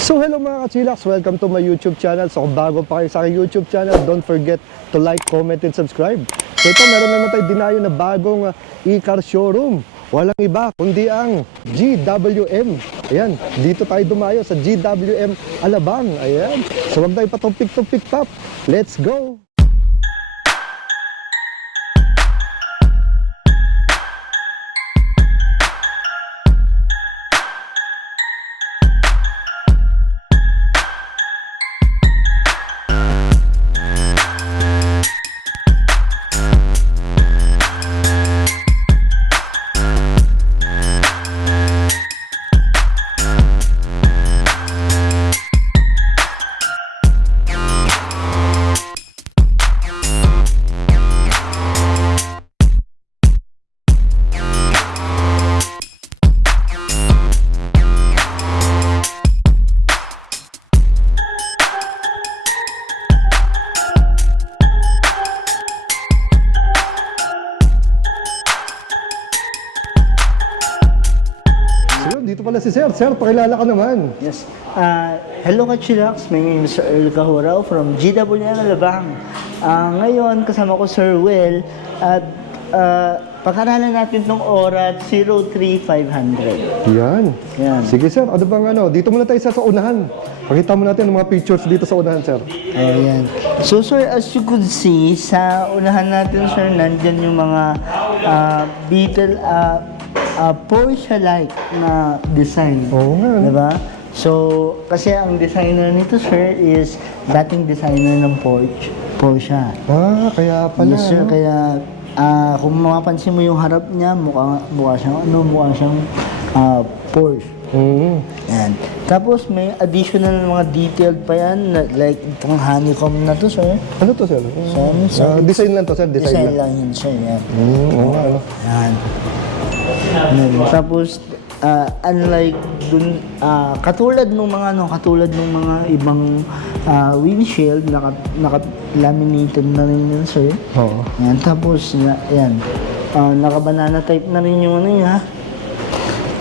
So hello mga ka-chillax, welcome to my YouTube channel. So kung bago pa kayo sa aking YouTube channel, don't forget to like, comment, and subscribe. So ito, meron naman tayo dinayo na bagong e-car showroom. Walang iba kundi ang GWM. Ayan, dito tayo dumayo sa GWM Alabang. Ayan, so wag tayo patumpik-tumpik pap. Let's go! Dito pala si Sir. Sir, pakilala ka naman. Yes. Hello ka-chillax. My name is Sir Earl Kahurao from GWM Alabang. Ngayon, kasama ko Sir Will at pag-aralan natin itong Aura 03500. Yan. Yan. Sige sir, ano bang ano? Dito muna tayo sa unahan. Pakita mo natin ang mga pictures dito sa unahan, sir. Ayan. So sir, as you could see, sa unahan natin sir, nandyan yung mga Beetle, Porsche-like na design. Oo nga. Diba? So, kasi ang designer nito sir is dating designer ng Porsche. Kaya pala. Yes sir, no? kaya kung mapapansin mo yung harap niya, mukha siyang Porsche. Yan. Tapos may additional mga detailed pa yan, like itong honeycomb na to sir. Ano to, sir? Design lang to, sir. Design lang yun sir. Yan. Oo nga, ano? Yan. Tapos unlike dun, katulad ng mga ibang windshield, naka-laminated na rin yun sir. Oo. Yan, tapos yan, naka-banana type na rin yung ano niya.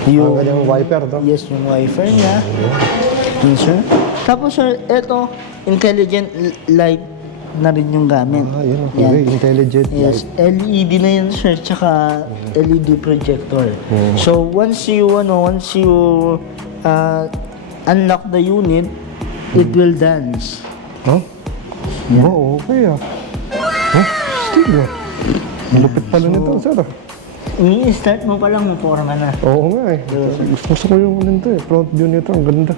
Yung kanyang wiper, no? Yes, yung wiper niya. Yun sir. Tapos sir, eto, intelligent light na rin yung gamit. Yun. Okay. Intelligent Yes, light. LED na yun sir, tsaka LED projector. So once you unlock the unit, it will dance. Huh? Yeah. Oo, okay Still malupit pala nito, sir. I-start mo pa lang, maporma na. Oo nga Gusto ko yung nito front view nito, ang ganda.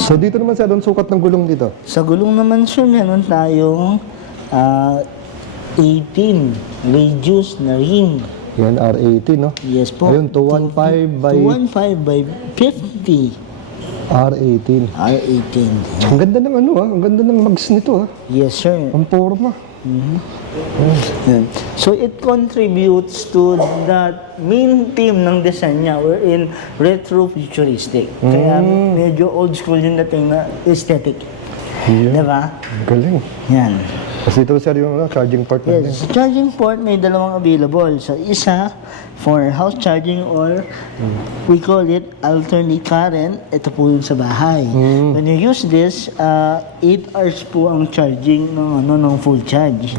So dito naman sir, anong sukat ng gulong dito? Sa gulong naman sir, meron tayong 18 radius na ring. Yan, R18, no? Yes po. Ayun, 215 by 215 by 50. R18. R18. Ang ganda ng ang ganda ng mags nito, Yes sir. Ang forma. Yan. So it contributes to the main theme ng design niya, wherein retro futuristic. Kaya medyo old school yung dating na aesthetic. Yeah. Diba? Galing. Yan. Kasi ito sir yung charging port natin. Yes, sa charging port may dalawang available. So isa for house charging or we call it alternate current. Ito po yung sa bahay. When you use this, 8 hours po ang charging ng full charge.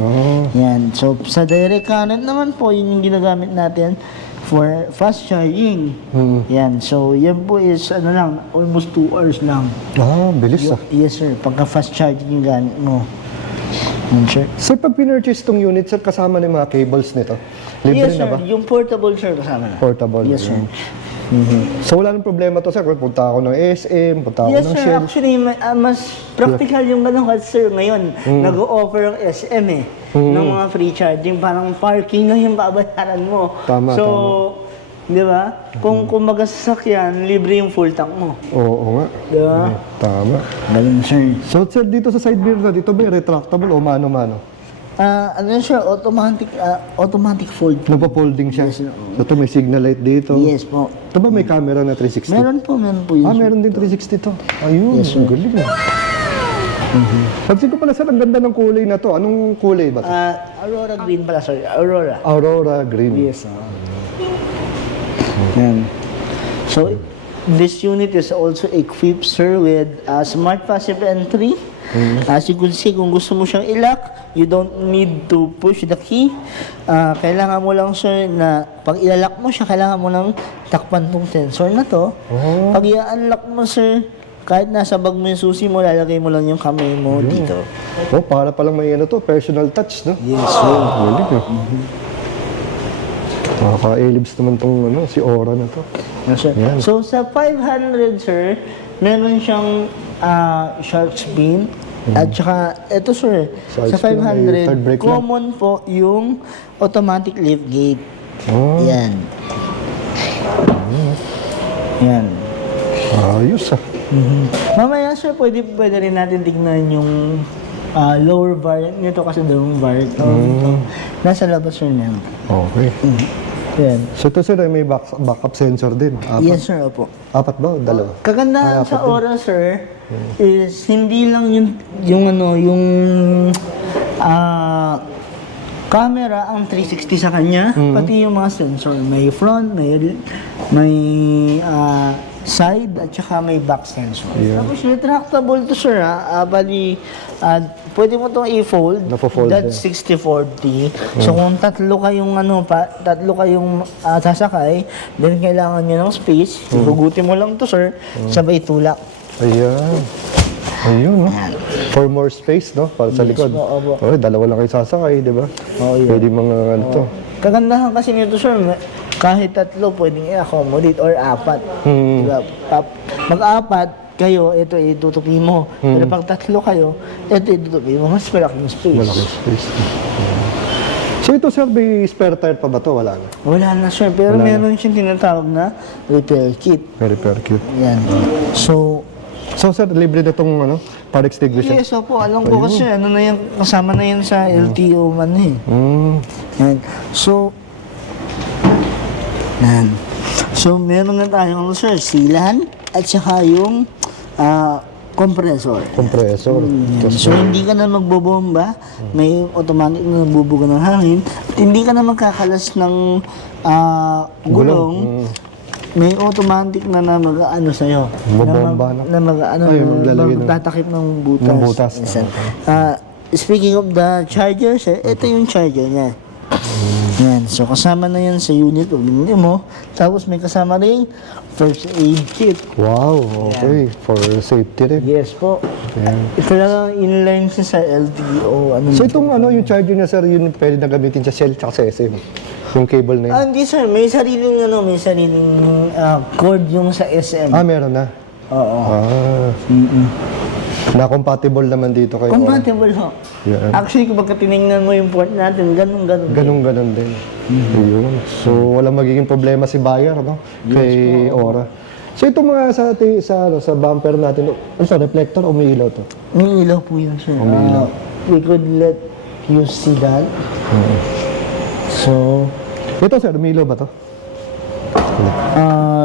Yan. So sa direct current naman po yung ginagamit natin for fast charging. Yan. So yan po is almost 2 hours lang. Bilis Yes sir, pagka fast charging yung gamit mo. Sir. Sir, pag pinurchase tong unit, sir, kasama na yung mga cables nito? Libre Yes, na ba? sir. Yung portable, sir, kasama na. Portable. Yes, sir. So wala nang problema to, sir. Kung punta ako ng SM, punta ako Yes, ng sir. Shell. Actually, mas practical yung ganun kasi, sir. Ngayon, nag-o-offer ang SM ng mga free charging. Parang parking lang yung babayaran mo. Tama, so, di ba? Kung magasasakyan, libre yung full tank mo. Oo nga. Di ba? Tama. Ganun, sir. So, sir, dito sa side mirror na dito ba retractable o mano-mano? Ano yun, sir? Automatic fold. Nagpa-folding siya. Yes, sir. So, ito may signal light dito. Yes po. Ito ba may camera na 360? Meron po yun. Sir. Meron din 360 to. Ayun, Yes, sir. ang galing. Pansin ko pala, sir, ang ganda ng kulay na to. Anong kulay ba to? Aurora green pala, sir. Aurora. Aurora green. Yes. Yan. So, this unit is also equipped, sir, with smart passive entry. As you can see, kung gusto mo siyang i-lock, you don't need to push the key. Kailangan mo lang, sir, na pag i-lock mo siya, kailangan mo lang takpan tong sensor na to. Pag i-unlock mo, sir, kahit nasa bag mo yung susi mo, lalagay mo lang yung kamay mo dito. Oh, para palang may ano to, personal touch, no? Yes, sir. Galing, eh. Nakaka-elibs naman tong ano, si Aura na to. Yes, sir. Yan. So, sa 500, sir, meron siyang shark spin. At saka, ito, sir, Shark sa spin, may third 500, brake lang. common po yung automatic lift gate. Oh, Yan. Yan. ayos ah. Mamaya, sir, pwede rin natin tignan yung lower variant nito kasi dalawang variant. Nasa labas, sir, na. Okay. Yan. So ito sir, ay may backup sensor din. Apat, Yes, sir, opo. apat ba o dalawa? Kagandahan sa Aura, sir, is hindi lang yung camera ang 360 sa kanya, pati yung mga sensor. May front, may side, at saka may back sensor. Yeah. Tapos retractable to, sir, bali, pwede mo itong i-fold. Napo-fold That's 60-40. So kung tatlo kayong sasakay, then kailangan nyo ng space, hugutin mo lang to, sir, sabay tulak. Ayan. Ayun, no? For more space, no? Para sa likod. po, opo. Okay, dalawa lang kayo sasakay, di ba? Oo, yun. Pwede mga ano to. Kagandahan kasi nito, sir, kahit tatlo pwedeng i-accommodate or apat. Diba? Mag-apat kayo, ito itutupi mo. Pero pag tatlo kayo, ito itutupi mo. Mas malaking space. Malaking space. So ito sir, may spare tire pa ba to? Wala na. Wala na, sir. Pero meron siyang tinatawag na repair kit. Very cute. Yan. So sir, libre na itong ano, fire extinguisher? yes, opo. Alam ko kasi ano na yan, kasama na yan sa LTO man eh. Yan. So, meron na tayong, sir, silan at saka yung compressor. Compressor. Tapos, So, hindi ka na magbobomba, may automatic na nagbubuga ng hangin, at hindi ka na magkakalas ng gulong, may automatic na mag-ano sa'yo. Bobomba na? Na mag-ano, Ay, maglalagay ng- magtatakip ng butas. Ng butas, Yes, sir. Speaking of the charger, sir, ito yung charger niya. Yan. So, kasama na yan sa unit pag binili mo. Tapos, may kasama rin first aid kit. wow, okay. For safety rin. Yes po. Ayan. Ito lang ang inline siya sa LTO. So itong ano, yung charger niya sir, yun pwede na gamitin sa Shell tsaka sa SM. Yung cable na yun. Hindi, sir. May sariling cord yung sa SM. Meron na. Oo. Na-compatible naman dito kayo. Compatible ho. Yan. Actually, kung pagka tinignan mo yung port natin, ganun-ganun. Ganun din. Ayun. So, walang magiging problema si buyer, no? Kay Aura. So, itong mga sa bumper natin, ano sa reflector o may ilaw to? May ilaw po yan, sir. May ilaw. We could let you see that. So, Ito sir, may ilaw ba to?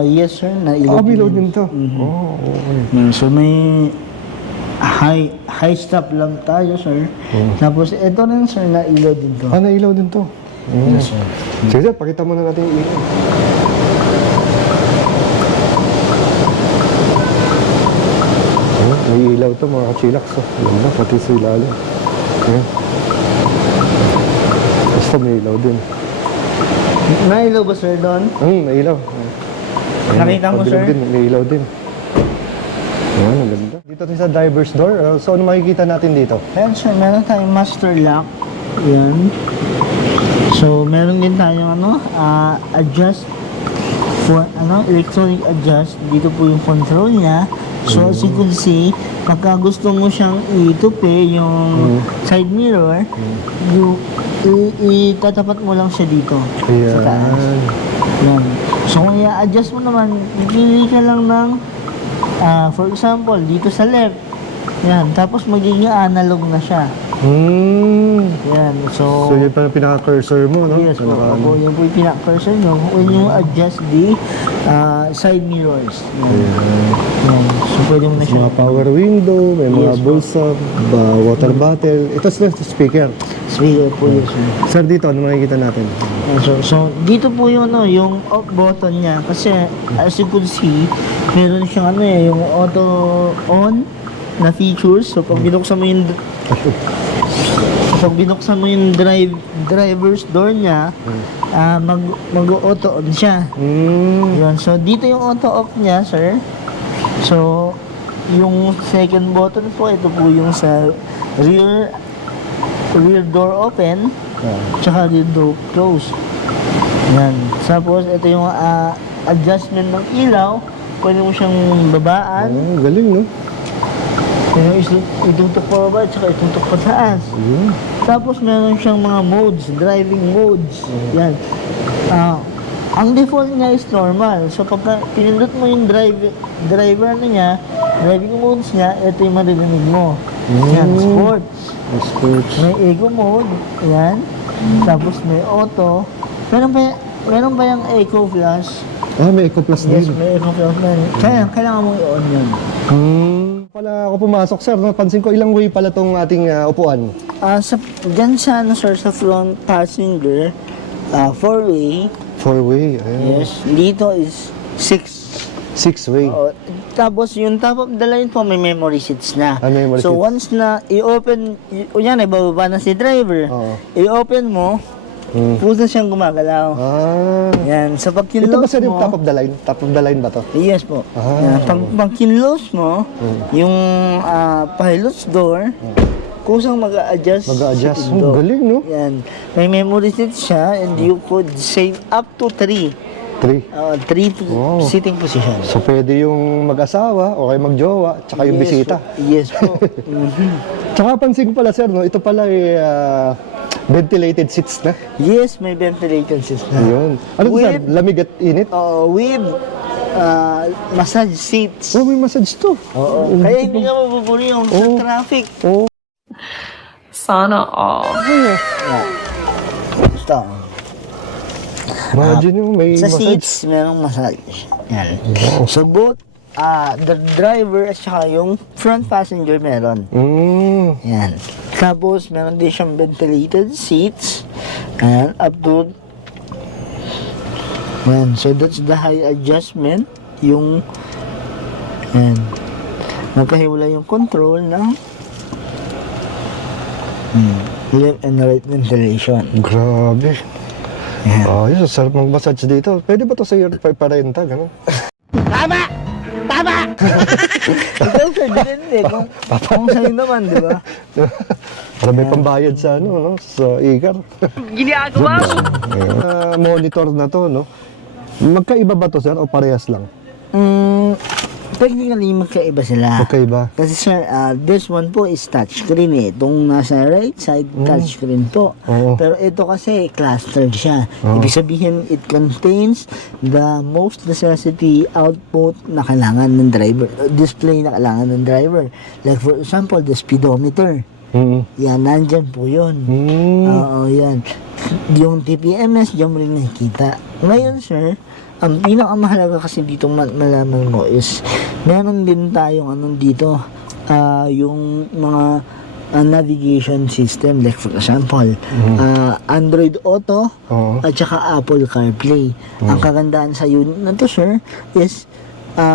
yes, sir. Nailaw May ilaw din. din to. Oh, okay. So, may high stop lang tayo, sir. Tapos, ito rin, sir, nailaw din to. Nailaw din to. Yes, sir. Sige sir, pakita muna natin yung ilaw. May ilaw to mga kachilax. Ganda, pati sa ilalim. Ayan. Basta may ilaw din. Nailaw ba, sir, doon? May ilaw. Nakita mo, Pabilog sir? Din, may ilaw din. Ayan, ang ganda. Dito tayo sa driver's door. So, ano makikita natin dito? Ayan, sir, meron tayong master lock. Yan. So, meron din tayong adjust for electronic adjust. Dito po yung control niya. So, as you can see, pagka gusto mo siyang itupi yung side mirror, itatapat mo lang siya dito. Sa taas. Ayan. Yan. So, kung i-adjust mo naman, pipili ka lang ng, for example, dito sa left. Yan. Tapos, magiging analog na siya. Yan. So, So, yun pa yung pinaka-cursor mo, no? yes po. Opo, yun po yung pinaka-cursor nyo. When you adjust the side mirrors. Yan. So, pwede mo na siya. Mga power window, may mga Yes, bulsa, water bottle. Ito sa speaker. Speaker po yun, sir. Sir, dito, ano makikita natin? So, dito po yung, yung off button niya. Kasi, as you could see, meron siyang yung auto on na features. So, pag binuksan mo yung driver's door niya, mag-auto on siya. Yun. So, dito yung auto off niya, sir. So, yung second button po, ito po yung sa rear door open, tsaka rear door close. Yan. Tapos, ito yung adjustment ng ilaw. Pwede mo siyang babaan. Galing, no? Itutok pa baba, tsaka itutok pa taas. Tapos, meron siyang mga modes, driving modes. Yan. Ang default niya is normal. So, pagka pinindot mo yung driver niya, driving modes niya, ito yung maririnig mo. Yan, sports. May eco mode, yan. Tapos may auto. Meron pa yung eco flash. May Eco Plus Yes, din. may eco flash na yun. Kailangan mong i-on yun. Pala ako pumasok, sir, napansin ko ilang way pala tong ating upuan. Dyan sa, sir, sa front passenger, 4-way. 4-way, ayan. Yes. Dito is 6. 6-way. Tapos yung top of the line po may memory seats na. Memory So seats. once na i-open, yan, ibababa na si driver. Oo. I-open mo, puso siyang gumagalaw. Yan, sa pag Ito ba, kinlose sir, yung mo, top of the line? Top of the line ba to? yes po. Yan, pag kinlose mo, yung pilot's door, kusang mag-a-adjust. Mag-a-adjust. sa window. Galing, no? Yan. May memory seats siya and you could save up to 3. 3. 3 Wow. sitting position. So, pwede yung mag-asawa o kaya magjowa, tsaka yung Yes bisita. po. Yes po. Tsaka pansin ko pala, sir, no? Ito pala ay ventilated seats na. Yes, may ventilation system. Yun. Ano to, sir? With- Lamig at init? With massage seats. Oh, may massage to. Oo. Kaya hindi ka mabubuli yung sa Oo. traffic. Oh. Sana all. Basta. Imagine yung may Sa massage. seats, merong massage. Yan. So both the driver at saka yung front passenger meron. Yan. Tapos, meron din siyang ventilated seats. Ayan, up to... Yan. So, that's the high adjustment. Yung... Yan. Magkahiwala yung control ng... left and right ventilation. Grabe. Yan. Ayos, sarap mag-massage dito. Pwede ba to sa iyo parenta, gano'n? Ikaw, sir, depende. Kung sa'yo naman, di ba? Para may pambayad sa no? Sa ikar. Ginagawa mo. Monitor na to, no? Magkaiba ba to, sir, o parehas lang? Technically, magkaiba sila. Magkaiba. Kasi sir, this one po is touchscreen eh. Itong nasa right side, touchscreen po. Oo. Pero ito kasi, clustered siya. Oo. Ibig sabihin, it contains the most necessity output na kailangan ng driver. Display na kailangan ng driver. Like for example, the speedometer. Yan, nandyan po yun. Oo, yan. Yung TPMS, diyan mo rin nakikita. Ngayon, sir, ang pinakamahalaga kasi dito malaman mo is meron din tayong dito, yung mga navigation system, like for example, Android Auto Oo. at saka Apple CarPlay. Ang kagandahan sa unit na to, sir, is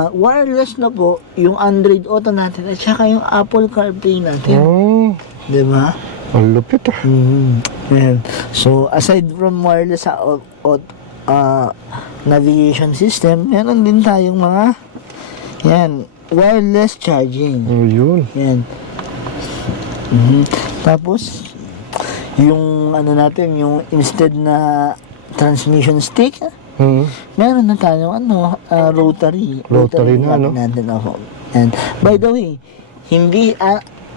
wireless na po yung Android Auto natin at saka yung Apple CarPlay natin. Di ba? Ang lupit, ah. Ayan. So, aside from wireless sa navigation system, meron din tayong mga wireless charging. Oh, yun. Yan. Tapos, yung natin, yung instead na transmission stick, meron na tayong rotary. Rotary na, no? Natin ako. And by the way, hindi,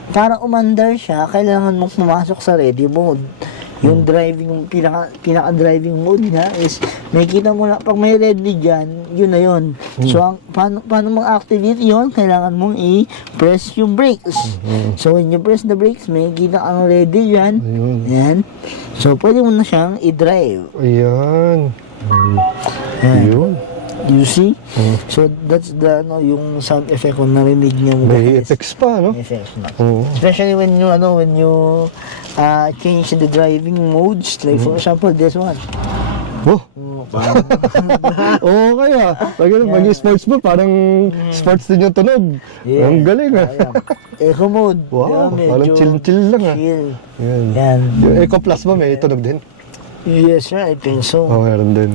para umandar siya, kailangan mong pumasok sa ready mode. Yung driving, pinaka-driving mode niya is, makikita mo na, pag may ready dyan, yun na yun. So, paano mag-activate yun? Kailangan mong i-press yung brakes. So, when you press the brakes, makikita ang ready dyan. Yan. So, pwede mo na siyang i-drive. Ayan. Yan. Yun. You see? So, that's the, yung sound effect kung narinig niyo. May effects pa, no? Effects na. Oo. Especially when you change the driving modes, like for example, this one. Oh, oo kaya. Pag sports mo, parang sports din yung tunog. Yeah. Ang galing ah. Eco mode. Wow, Yeah, parang medyo chill lang ah. chill. Yan. Yan. Yung Eco Plus ba may tunog din? Yes, sir, I think so. Oo, meron din.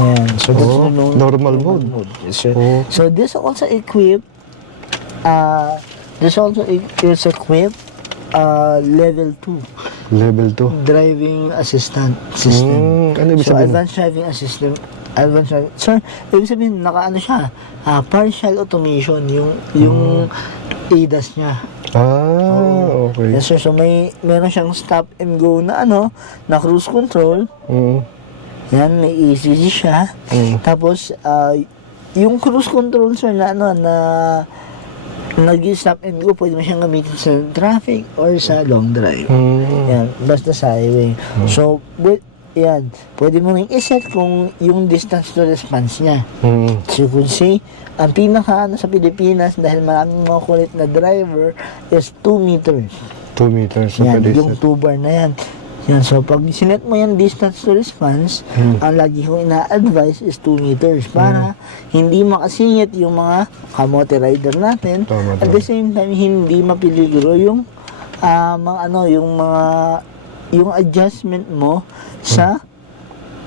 Yan. So that's Oh, the normal mode. Yes, sir. Oh. So this also equipped level 2 Level 2. driving assistant system. Ano ibig So sabihin? advanced driving assistant, sir, ibig sabihin nakaano siya, partial automation yung ADAS niya. Okay. Yes, sir. So meron siyang stop and go na na cruise control. Yan, may ECG siya. Tapos yung cruise control, sir, na nag-stop and go, pwede mo siyang gamitin sa traffic or sa long drive. Yan, basta sa highway. So, yan, pwede mo rin iset kung yung distance to response niya. So, you could say, ang pinaka sa Pilipinas, dahil maraming mga kulit na driver, is 2 meters. 2 meters. So Yan, pwede yung 2 bar na yan. Yan, so pag sinet mo yung distance to response, ang lagi kong ina-advise is 2 meters para hindi makasingit yung mga kamote rider natin. Tama, At the same time, hindi mapiligro yung yung adjustment mo sa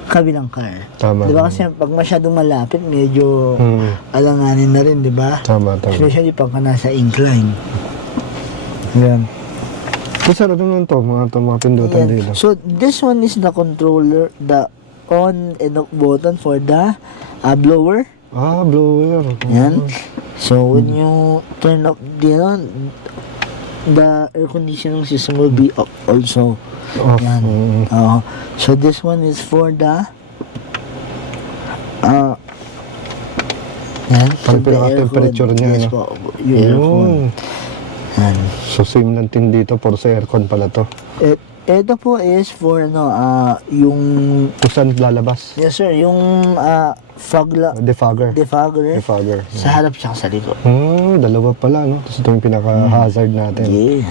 kabilang car. Tama. Di ba kasi pag masyadong malapit, medyo alanganin na rin, di ba? Tama. Especially pag nasa incline. Yan. So sir, ano nun to? Mga pindutan dito. So this one is the controller, the on and off button for the blower. Blower. Yan. So when you turn off the air conditioning system will be off also. Off. Yan. So this one is for the yan. Para for the air temperature hood. niya, Yes no? po. Yung aircon. Yan. So same lang din dito, for sa aircon pala to. Ito po is for yung Kung saan lalabas? yes sir, yung Defogger. defogger Defogger. sa harap siya sa likod. Dalawa pala, no? Tapos ito yung pinaka-hazard natin. Yeah.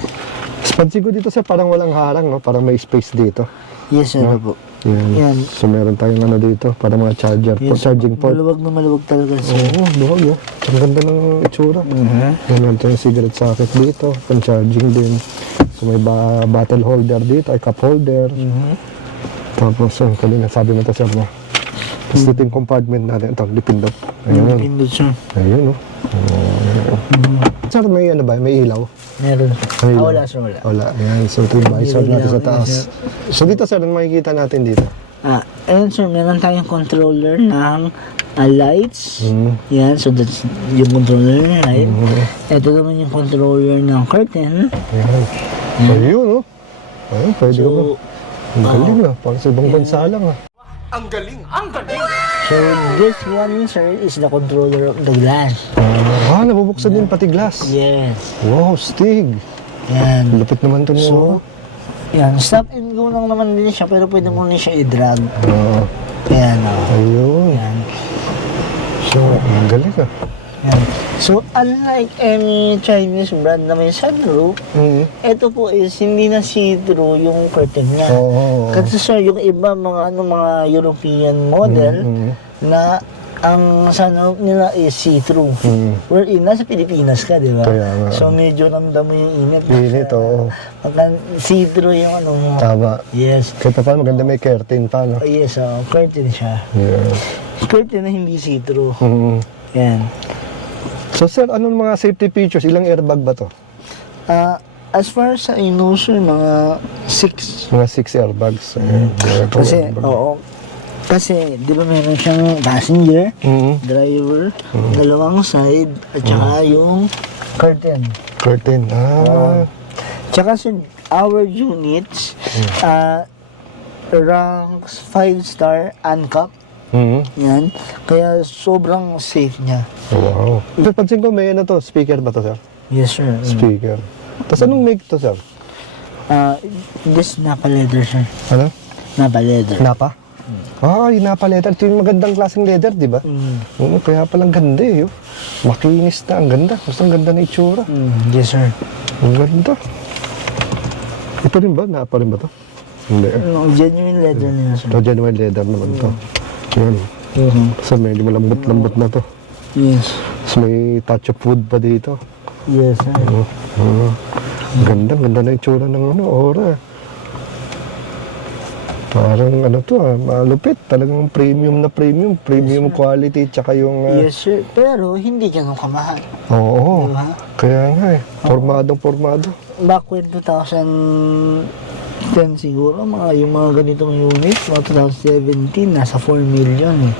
Pansin ko dito sir, parang walang harang, no? Parang may space dito. Yes sir po. Yan. Yan. So meron tayong dito, para mga charging port. Maluwag na maluwag talaga sir. Oo, luwag, oh. Ang ganda ng itsura. Meron tayong cigarette socket dito, pang-charging din. So may bottle holder dito, ay cup holder. Tapos, ang kanina sabi mo ito sir, no? Tapos dito yung compartment natin, ito, dipindot. Ayun. Pindot sir. Ayun, no? Sir, may ano ba? May ilaw? Meron. May ilaw? Wala sir, wala. Wala. Ayan, so ito yung visor natin sa Ilaw, taas. So dito sir, ano makikita natin dito? Ayun sir, meron tayong controller ng lights. Yan, so that's yung controller ng light. Ito naman yung controller ng curtain. Ayan. Ayun, no? Ayun, pwede ko ba? So, Ang galing ah, parang sa ibang bansa lang ah. so this one sir is the controller of the glass. Nabubuksan din pati glass. Yes. Wow, stig. Yan. Lupit naman to niyo. So, yan, stop and go lang naman din siya, pero pwede mo rin siya i-drag. Yan, Ayun. yan. So, ang galing ah. Yan. So, unlike any Chinese brand na may sunroof, ito po is hindi na see-through yung curtain niya. Oo. Kasi sir, yung iba mga European model na ang sunroof nila is see-through. Wherein, nasa Pilipinas ka, di ba? Kaya nga. So, medyo ramdam mo yung init. Init, oo. See-through yung ano mo. Tama. Yes. Kahit pa paano, maganda may curtain pa, no? Yes, curtain siya. Yeah. Curtain na hindi see-through. Yan. So sir, anong mga safety features? Ilang airbag ba to? As far as I know, sir, mga 6. Mga 6 airbags. Kasi, oo. Kasi, di ba meron siyang passenger, driver, dalawang side, at saka yung curtain. Curtain. Tsaka sir, our units, ranks 5-star ANCAP. Yan. Kaya sobrang safe niya. Wow. Sir, pansin ko may ano to, speaker ba to sir? Yes, sir. Speaker. Tapos anong make to sir? This Napa leather, sir. Ano? Napa leather. Napa? Yung napa-leather. Ito yung magandang klaseng leather, di ba? Oo, kaya palang ganda eh. Oh. Makinis na, ang ganda. Mas ang ganda na itsura. Yes, sir. Ang ganda. Ito rin ba? Napa rin ba to? Hindi. Genuine leather nila, sir. Ito, genuine leather naman to. Yan. So, medyo malambot-lambot na to. Yes. So, may touch of wood pa dito. Yes, sir. Ang ganda, ganda na itsura ng Aura. Parang malupit. Talagang premium na premium. Premium quality, tsaka yung... Yes, sir. Pero hindi ganun kamahal. Oo, Diba? kaya nga eh. Formado. Back when 2010 siguro, yung mga ganitong unit, mga 2017, nasa 4 million eh.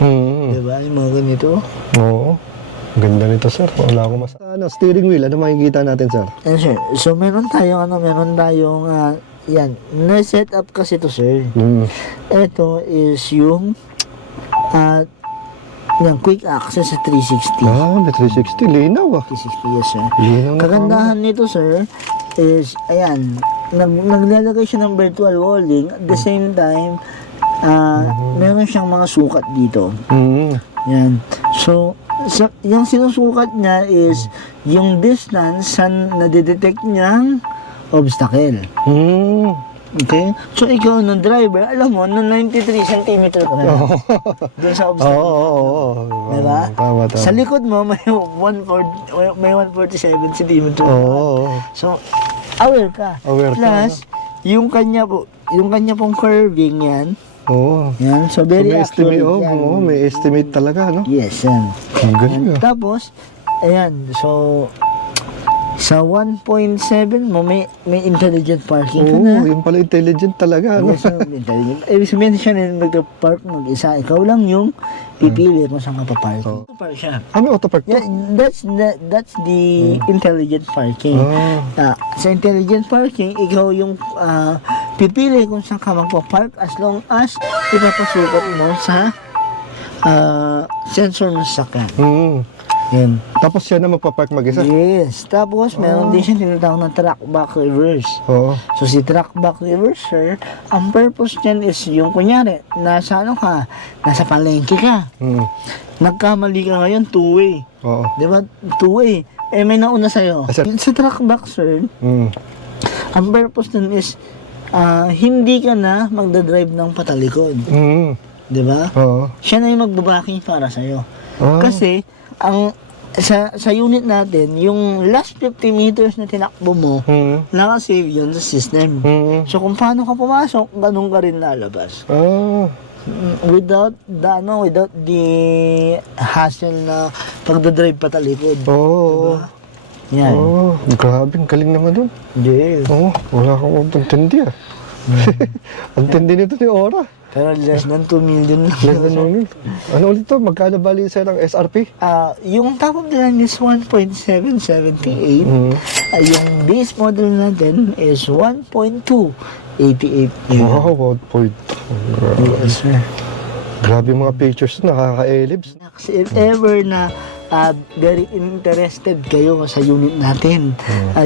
Diba? Yung mga ganito. Oo. Ganda nito, sir. Wala akong steering wheel, ano makikita natin, sir? Yan, sir. So, meron tayong, yan. Na-set up kasi to, sir. Ito is yung, yung quick access sa 360. May 360. Linaw 360, yes, sir. Linaw na Kagandahan nito, sir, is, ayan, naglalagay siya ng virtual walling. At the same time, meron siyang mga sukat dito. Yan. So, yung sinusukat niya is yung distance sa nadidetect niyang obstacle. Okay? So, ikaw ng driver, alam mo, nung 93 cm ka na. Doon sa obstacle. Oo. Diba? Tama. Sa likod mo, may 147 cm. So, aware ka. Aware ka, Plus, yung kanya pong curving yan. Oo. Yan. So, very May estimate, accurate yan. may estimate talaga, no? Yes, yan. Ang galing, Tapos, ayan, so, sa 1.7 mo, may intelligent parking ka na. yung pala intelligent talaga, no? Yes, so, intelligent. Ibig sabihin siya na mag-park mag-isa. Ikaw lang yung pipili kung saan ka pa-park. Auto-park siya. May autopark to? Yeah, that's the intelligent parking. Sa intelligent parking, ikaw yung pipili kung saan ka magpa-park as long as ipapasukot mo sa sensor ng sasakyan. Yan. Tapos siya na magpa-park mag-isa? Yes. Tapos, meron din siya tinatawag na track back reverse. Oo. So, si track back reverse, sir, ang purpose niyan is yung, kunyari, nasa nasa palengke ka. Nagkamali ka ngayon, two-way. Oo. Di ba? Two-way. May nauna sa'yo. Sir. Sa track back, sir, ang purpose nun is, hindi ka na magdadrive ng patalikod. Di ba? Oo. Siya na yung magbabaking para sa'yo. Kasi, sa unit natin, yung last 50 meters na tinakbo mo, naka-save yun sa system. So, kung paano ka pumasok, ganun ka rin lalabas. Without the hassle na pagdadrive patalikod. Oo. Diba? Yan. Grabe, ang galing naman dun. Yes. Wala akong intindi Ang tindi nito ni Aura. Pero less than 2 million lang. Less than 1 million. Ano ulit to? Magkano bali sir ang SRP? Yung top of the line is 1.778. Yung base model natin is 1.288. Wow, 1.2. Yes, sir. Grabe yung mga pictures, nakaka-ellipse. Kasi if ever na very interested kayo sa unit natin,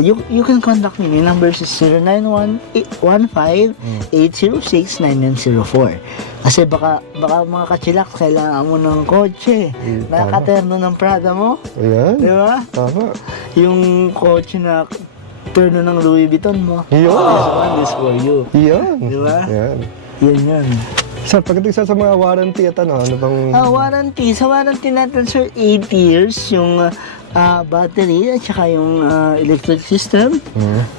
you can contact me. My number is 0915-806-9904. Kasi baka mga kachilak, kailangan mo ng kotse. Nakaterno ng Prada mo. Ayan. Di ba? Tama. Yung kotse na terno ng Louis Vuitton mo. Yun. This one is for you. Yan. Di ba? Yan. Yan. Sir, pagdating sa mga warranty at ano bang... Warranty. Sa warranty natin, sir, 8 years yung battery at saka yung electric system.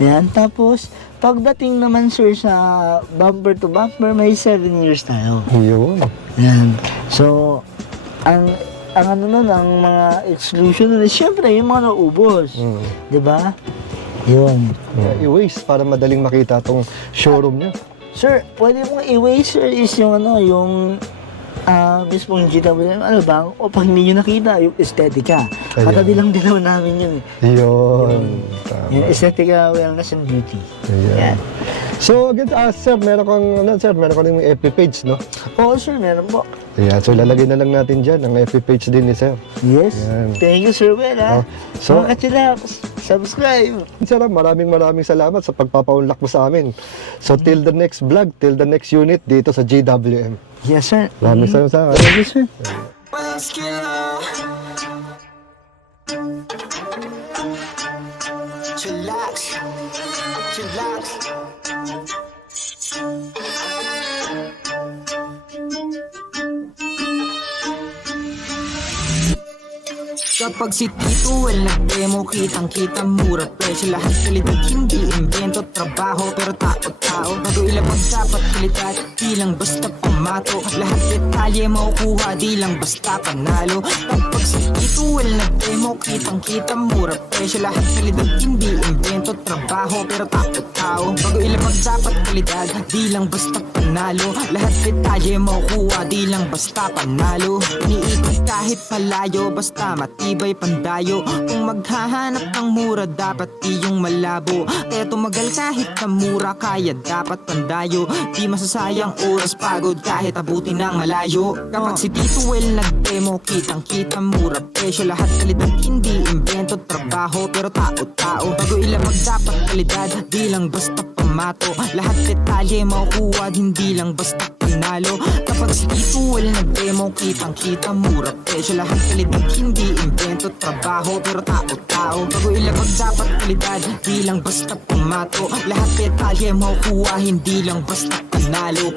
Yan. Tapos, pagdating naman, sir, sa bumper to bumper, may 7 years tayo. Yun. Yan. So, ang ano nun, ang mga exclusion nun, siyempre, yung mga naubos. Di ba? Yun. I-waste para madaling makita tong showroom niya. Sir, pwede mong i-waste, sir, is yung yung mismong GWM, o pag hindi nyo nakita, yung estetika. Katabi lang din naman namin yun. Yun. Tama. Yung estetika, wellness and beauty. Yan. So, again, sir, meron kang FB page, no? Oo, sir, meron po. Ayan, so lalagay na lang natin dyan ang FB page din ni sir. Yes. Yan. Thank you, Sir Well, So, mga kachilaks, subscribe. sir, maraming salamat sa pagpapaunlak mo sa amin. So, till the next vlog, till the next unit dito sa GWM. Yes, sir. Maraming salamat. Thank you, sir. Chillax, chillax. Kapag si Tito Well nag-demo, kitang-kita mura presyo. Lahat kalidad, hindi invento, trabaho pero tao-tao. Bago ilabag dapat kalidad, di lang basta pamato. Lahat detalye makukuha, di lang basta panalo. Kapag si Tito Well nag-demo, kitang-kita mura presyo. Lahat kalidad, hindi invento, trabaho pero tao-tao. Bago ilabag dapat kalidad, di lang basta panalo. Lahat detalye makukuha, di lang basta panalo. Iniikot kahit malayo, basta matibay pandayo. Kung maghahanap ng mura, dapat iyong malabo. Kaya tumagal kahit na mura, kaya dapat pandayo. Di masasayang oras, pagod kahit abuti ng malayo. Kapag si Tito Well nag-demo, kitang-kita mura presyo. Lahat kalidad, hindi invento, trabaho pero tao-tao. Bago ilabag dapat kalidad, di lang basta pamato. Lahat detalye makukuha, hindi lang basta panalo. Kapag si Tito Well nag-demo, kitang-kita mura presyo. Lahat kalidad, hindi invento, trabaho pero tao-tao. Bago ilabag dapat kalidad, di lang basta pamato. Lahat detalye makukuha, hindi lang basta panalo.